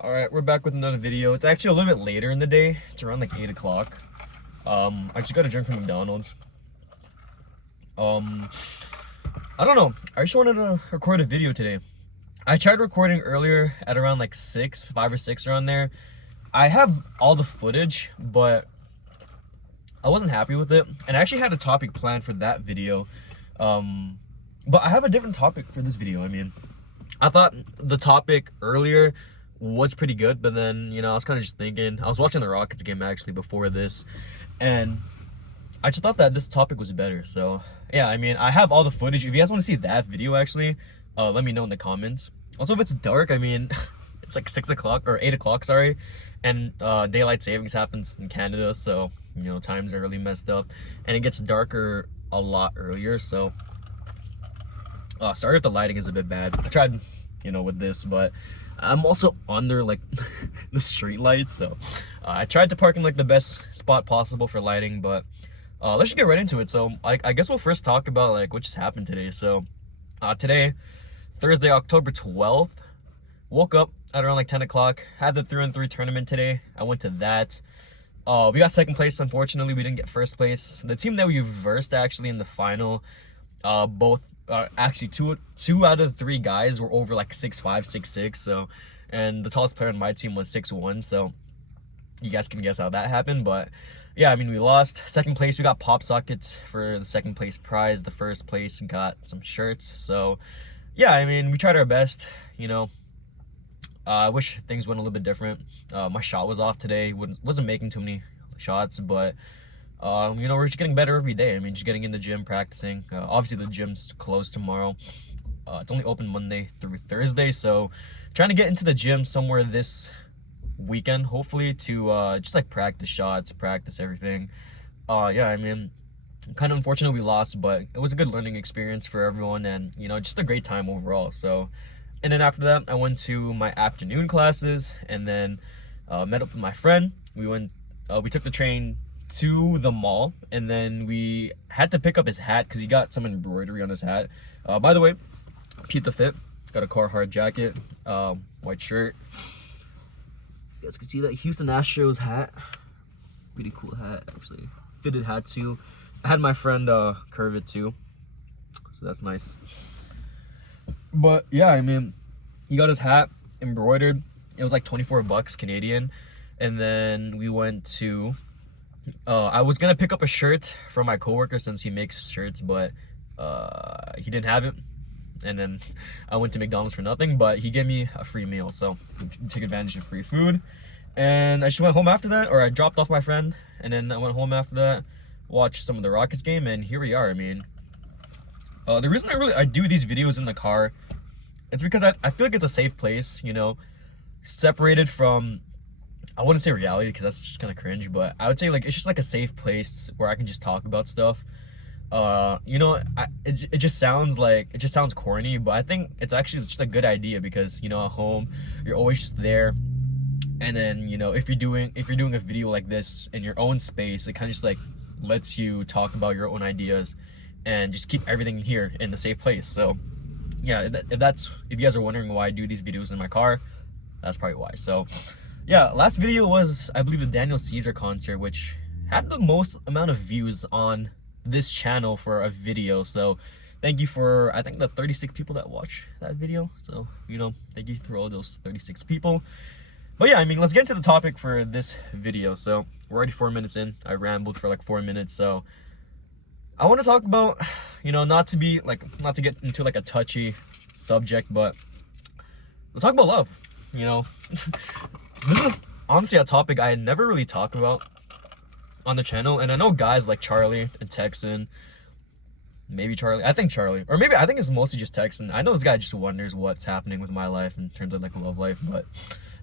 All right, we're back with another video. It's actually a little bit later in the day. It's around like 8 o'clock. I just got a drink from McDonald's. Um, I don't know. I just wanted to record a video today. I tried recording earlier at around like 5 or 6 around there. I have all the footage, but I wasn't happy with it. And I actually had a topic planned for that video. But I have a different topic for this video. I mean, I thought the topic earlier was pretty good, but then, I was kind of just thinking, I was watching the Rockets game actually before this, and I just thought that this topic was better. So yeah, I mean, I have all the footage. If you guys want to see that video actually, let me know in the comments. Also, if it's dark, I mean, it's like 6 o'clock or 8 o'clock, sorry, and daylight savings happens in Canada, so times are really messed up, and it gets darker a lot earlier. So sorry if the lighting is a bit bad. I tried with this, but I'm also under like the street lights, so I tried to park in like the best spot possible for lighting. But let's just get right into it. So I guess we'll first talk about like what just happened today. So today, Thursday, October 12th, woke up at around like 10 o'clock, had the 3-on-3 tournament today. I went to that. We got second place. Unfortunately, we didn't get first place. The team that we versed actually in the final, actually two out of the 3 guys were over like 6'5", 6'6". So, and the tallest player on my team was 6'1". So you guys can guess how that happened. But yeah, I mean, we lost. Second place, we got pop sockets for the second place prize. The first place got some shirts. So yeah, I mean, we tried our best. I wish things went a little bit different. My shot was off today. Wasn't making too many shots, but we're just getting better every day. I mean, just getting in the gym, practicing. Obviously, the gym's closed tomorrow. It's only open Monday through Thursday, so trying to get into the gym somewhere this weekend, hopefully, to just like practice shots, practice everything. Yeah, I mean, kind of unfortunate we lost, but it was a good learning experience for everyone, and just a great time overall. So, and then after that, I went to my afternoon classes, and then met up with my friend. We took the train to the mall, and then we had to pick up his hat because he got some embroidery on his hat. By the way, Pete the Fit, got a Carhartt jacket, white shirt. You guys can see that Houston Astros hat. Pretty cool hat, actually. Fitted hat too. I had my friend curve it too, so that's nice. But yeah, I mean, he got his hat embroidered. It was like 24 bucks Canadian. And then we went to I was gonna pick up a shirt from my coworker since he makes shirts, but he didn't have it. And then I went to McDonald's for nothing, but he gave me a free meal, so take advantage of free food. And I just went home after that, or I dropped off my friend, and then I went home after that, watched some of the Rockets game, and here we are. I mean, the reason I do these videos in the car, it's because I feel like it's a safe place, separated from, I wouldn't say reality because that's just kind of cringe, but I would say like it's just like a safe place where I can just talk about stuff. It just sounds corny, but I think it's actually just a good idea because at home you're always just there, and then if you're doing a video like this in your own space, it kind of just like lets you talk about your own ideas and just keep everything here in the safe place. So yeah, if you guys are wondering why I do these videos in my car, that's probably why. So yeah, last video was, I believe, the Daniel Caesar concert, which had the most amount of views on this channel for a video. So thank you for, I think, the 36 people that watched that video. So thank you for all those 36 people. But yeah, I mean, let's get into the topic for this video. So we're already 4 minutes in. I rambled for like 4 minutes. So I want to talk about, not to get into like a touchy subject, but let's talk about love. This is honestly a topic I had never really talked about on the channel, and I know guys like Charlie and Texan, maybe Charlie, I think it's mostly just Texan. I know this guy just wonders what's happening with my life in terms of like love life, but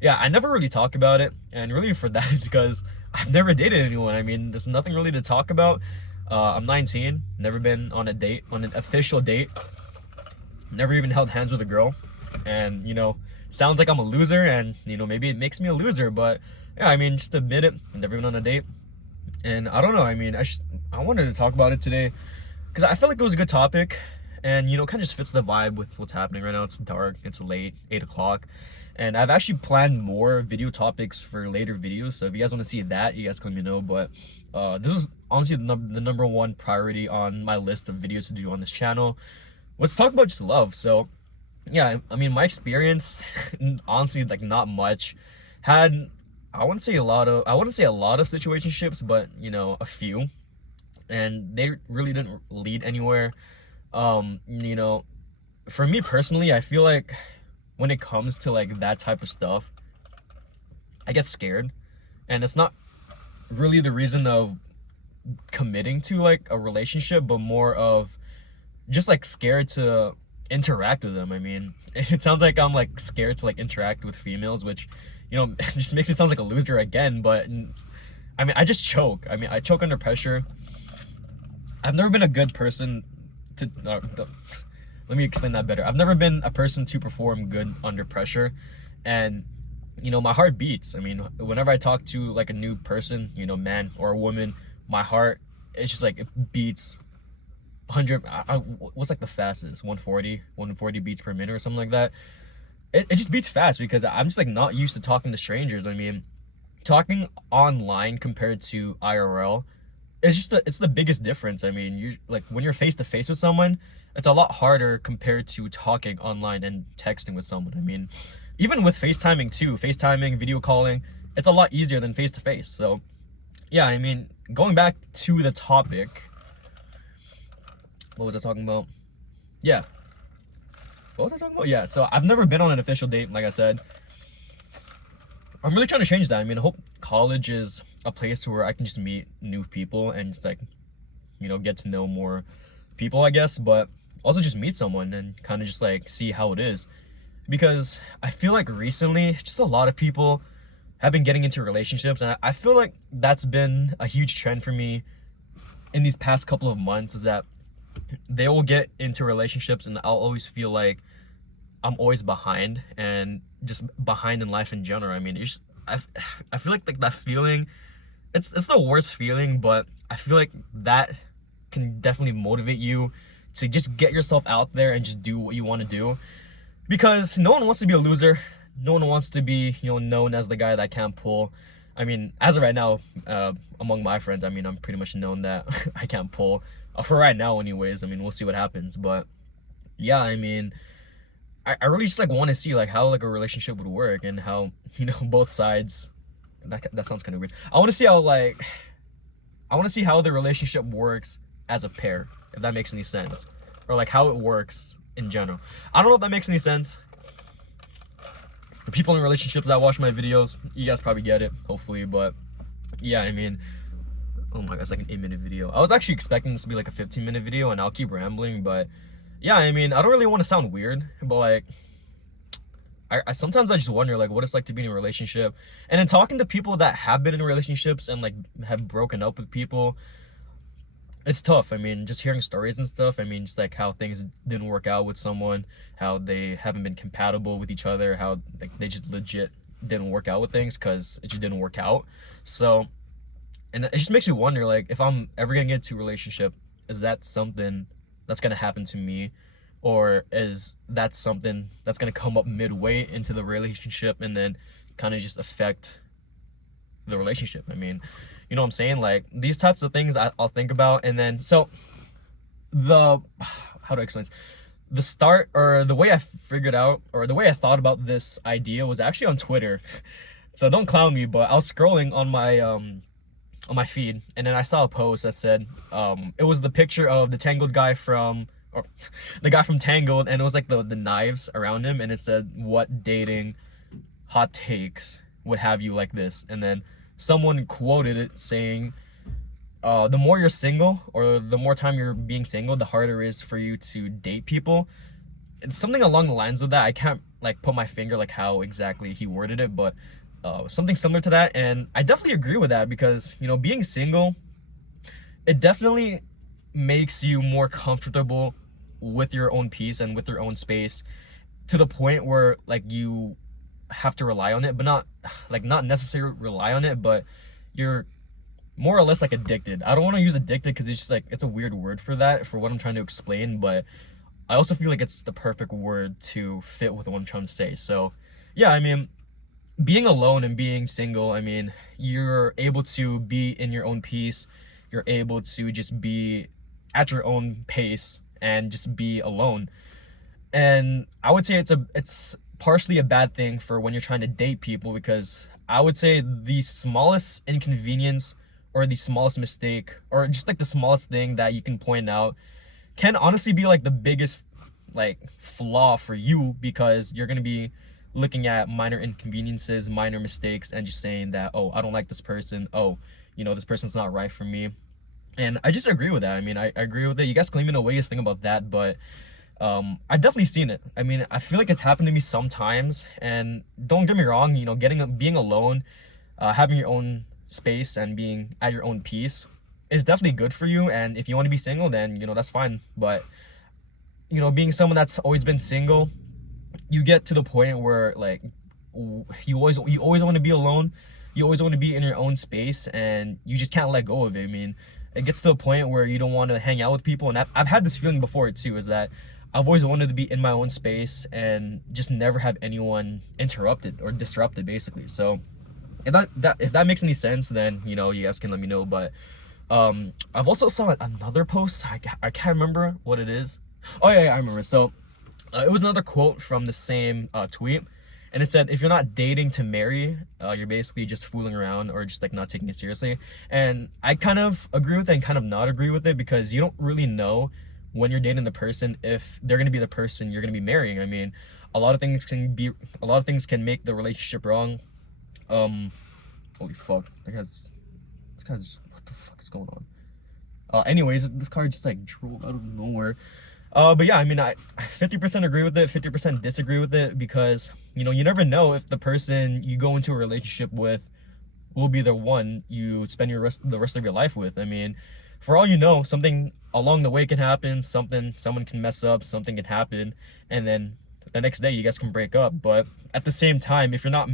yeah, I never really talk about it, and really for that is because I've never dated anyone. I mean, there's nothing really to talk about. I'm 19, never been on an official date, never even held hands with a girl, and sounds like I'm a loser, and maybe it makes me a loser, but yeah, I mean, just admit it. I've never been on a date, and I don't know. I mean, I wanted to talk about it today because I felt like it was a good topic, and kind of just fits the vibe with what's happening right now. It's dark, it's late, 8 o'clock, And I've actually planned more video topics for later videos, so if you guys want to see that, you guys can let me know. But this is honestly the number one priority on my list of videos to do on this channel. Let's talk about just love. So yeah, I mean, my experience, honestly, like not much. Had I wouldn't say a lot of situationships, but you know, a few, and they really didn't lead anywhere. You know, for me personally, I feel like when it comes to like that type of stuff, I get scared, and it's not really the reason of committing to like a relationship, but more of just like scared to interact with them. I mean, it sounds like I'm like scared to like interact with females, which, you know, just makes me sound like a loser again. But I mean, I just choke. I mean, I choke under pressure. I've never been a good person to let me explain that better. I've never been a person to perform good under pressure, and you know, my heart beats. I mean, whenever I talk to like a new person, you know, man or a woman, my heart, it's just like it beats 100. What's like the fastest? 140 beats per minute or something like that. It just beats fast because I'm just like not used to talking to strangers. I mean, talking online compared to IRL, it's the biggest difference. I mean, you like when you're face to face with someone, it's a lot harder compared to talking online and texting with someone. I mean, even with FaceTiming too, FaceTiming, video calling, it's a lot easier than face to face. So yeah, I mean, going back to the topic, what was I talking about? Yeah. What was I talking about? Yeah, so I've never been on an official date, like I said. I'm really trying to change that. I mean, I hope college is a place where I can just meet new people and just like, you know, get to know more people, I guess, but also just meet someone and kind of just like see how it is. Because I feel like recently, just a lot of people have been getting into relationships, and I feel like that's been a huge trend for me in these past couple of months, is that they will get into relationships and I'll always feel like I'm always behind, and just behind in life in general. I mean, it's just, I feel like that feeling, it's the worst feeling, but I feel like that can definitely motivate you to just get yourself out there and just do what you want to do, because no one wants to be a loser. No one wants to be, you know, known as the guy that can't pull. I mean, as of right now, among my friends, I mean, I'm pretty much known that I can't pull, for right now anyways. I mean, we'll see what happens, but yeah, I mean, I really just like want to see like how like a relationship would work, and how, you know, both sides, that sounds kind of weird. I want to see how the relationship works as a pair, if that makes any sense, or like how it works in general. I don't know if that makes any sense. The people in relationships that watch my videos, you guys probably get it, hopefully. But yeah, I mean, oh my god, it's like an 8-minute video. I was actually expecting this to be like a 15-minute video, and I'll keep rambling, but yeah, I mean, I don't really want to sound weird, but like, I sometimes I just wonder like what it's like to be in a relationship. And in talking to people that have been in relationships and like have broken up with people, it's tough. I mean, just hearing stories and stuff, I mean, just like how things didn't work out with someone, how they haven't been compatible with each other, how like they just legit didn't work out with things because it just didn't work out. So, and it just makes me wonder, like, if I'm ever gonna get into a relationship, is that something that's gonna happen to me, or is that something that's gonna come up midway into the relationship and then kind of just affect the relationship? I mean, you know what I'm saying? Like, these types of things I'll think about. And then, so how to explain this? The start, or the way I figured out, or the way I thought about this idea was actually on Twitter. So don't clown me, but I was scrolling on my feed, and then I saw a post that said, it was the picture of the Tangled guy from, or the guy from Tangled, and it was like the knives around him, and it said, what dating hot takes would have you like this? And then someone quoted it saying, the more you're single, or the more time you're being single, the harder it is for you to date people. It's something along the lines of that. I can't like put my finger like how exactly he worded it, but something similar to that. And I definitely agree with that, because, you know, being single, it definitely makes you more comfortable with your own peace and with your own space, to the point where like you have to rely on it, but not necessarily rely on it, but you're more or less like addicted. I don't want to use addicted because it's just like, it's a weird word for that, for what I'm trying to explain, but I also feel like it's the perfect word to fit with what I'm trying to say. So yeah, I mean, being alone and being single, I mean, you're able to be in your own peace. You're able to just be at your own pace and just be alone. And I would say it's partially a bad thing for when you're trying to date people, because I would say the smallest inconvenience or the smallest mistake or just like the smallest thing that you can point out can honestly be like the biggest like flaw for you, because you're going to be looking at minor inconveniences, minor mistakes, and just saying that, oh, I don't like this person, oh, this person's not right for me. And I just agree with that. I mean, I agree with it. You guys can let me know what you guys think about that, but I've definitely seen it. I mean, I feel like it's happened to me sometimes, and don't get me wrong, being alone, having your own space and being at your own peace is definitely good for you. And if you want to be single, then that's fine. But being someone that's always been single, you get to the point where like you always want to be alone. You always want to be in your own space, and you just can't let go of it. I mean, it gets to a point where you don't want to hang out with people, and I've had this feeling before too, is that I've always wanted to be in my own space and just never have anyone interrupted or disrupted, basically. So if that makes any sense, then you guys can let me know. But I've also saw another post. I can't remember what it is. Oh yeah, I remember. So it was another quote from the same tweet, and it said, if you're not dating to marry, you're basically just fooling around or just like not taking it seriously. And I kind of agree with it and kind of not agree with it, because you don't really know when you're dating the person if they're going to be the person you're going to be marrying. I mean, a lot of things can make the relationship wrong. Holy fuck, this guy's what the fuck is going on? Anyways, this car just like drove out of nowhere. But yeah, I mean, I 50% agree with it, 50% disagree with it, because you never know if the person you go into a relationship with will be the one you spend the rest of your life with. I mean, for all you know, something along the way can happen, someone can mess up, something can happen, and then the next day you guys can break up. But at the same time, if you're not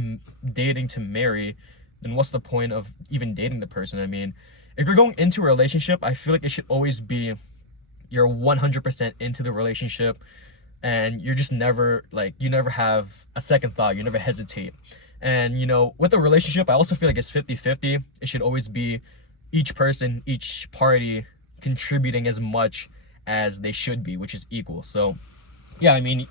dating to marry, then what's the point of even dating the person? I mean, if you're going into a relationship, I feel like it should always be you're 100% into the relationship, and you're just never you never have a second thought, you never hesitate. And with a relationship, I also feel like it's 50-50. It should always be each person, each party contributing as much as they should be, which is equal. So yeah, I mean,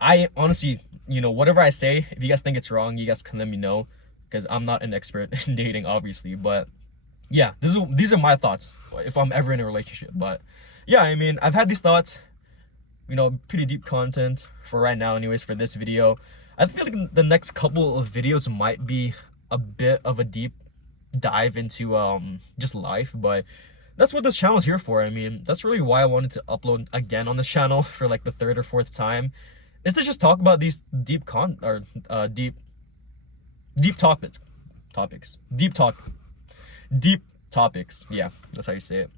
I honestly, whatever I say, if you guys think it's wrong, you guys can let me know, because I'm not an expert in dating, obviously. But yeah, these are my thoughts if I'm ever in a relationship. But yeah, I mean, I've had these thoughts, pretty deep content for right now anyways for this video. I feel like the next couple of videos might be a bit of a deep dive into just life, but that's what this channel is here for. I mean, that's really why I wanted to upload again on this channel for like the third or fourth time, is to just talk about these deep topics. Yeah, that's how you say it.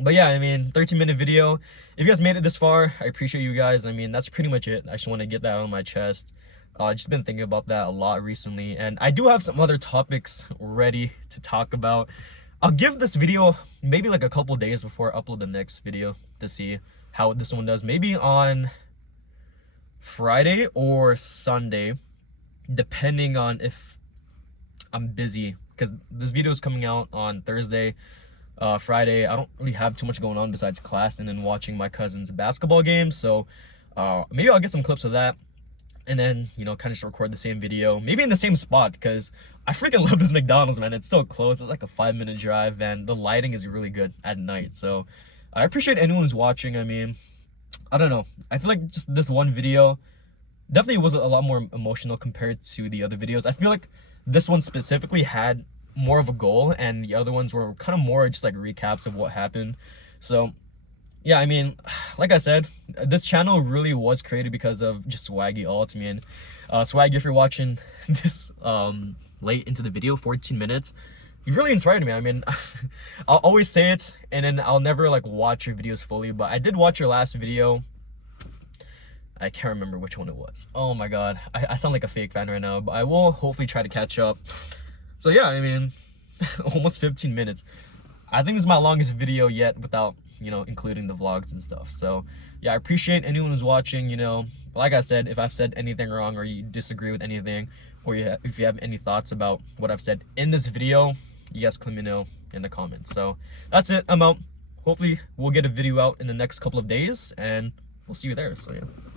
But yeah, I mean, 13-minute video. If you guys made it this far, I appreciate you guys. I mean, that's pretty much it. I just want to get that on my chest. Just been thinking about that a lot recently, and I do have some other topics ready to talk about. I'll give this video maybe like a couple days before I upload the next video to see how this one does. Maybe on Friday or Sunday, depending on if I'm busy, because this video is coming out on Thursday. Friday, I don't really have too much going on besides class and then watching my cousin's basketball game. So maybe I'll get some clips of that, and then kind of just record the same video, maybe in the same spot, because I freaking love this McDonald's, man. It's so close. It's like a 5-minute drive, and the lighting is really good at night. So I appreciate anyone who's watching. I mean, I don't know, I feel like just this one video definitely was a lot more emotional compared to the other videos. I feel like this one specifically had more of a goal, and the other ones were kind of more just like recaps of what happened. So yeah, I mean, like I said, this channel really was created because of just Swaggy Ultimate. Swaggy, if you're watching this late into the video, 14 minutes, you've really inspired me. I mean, I'll always say it, and then I'll never like watch your videos fully, but I did watch your last video. I can't remember which one it was. Oh my god, I sound like a fake fan right now, but I will hopefully try to catch up. So yeah, I mean, almost 15 minutes. I think this is my longest video yet without you know, including the vlogs and stuff. So yeah, I appreciate anyone who's watching. You know, like I said, if I've said anything wrong or you disagree with anything, or if you have any thoughts about what I've said in this video, you guys can let me know in the comments. So that's it. I'm out. Hopefully we'll get a video out in the next couple of days, and we'll see you there. So yeah.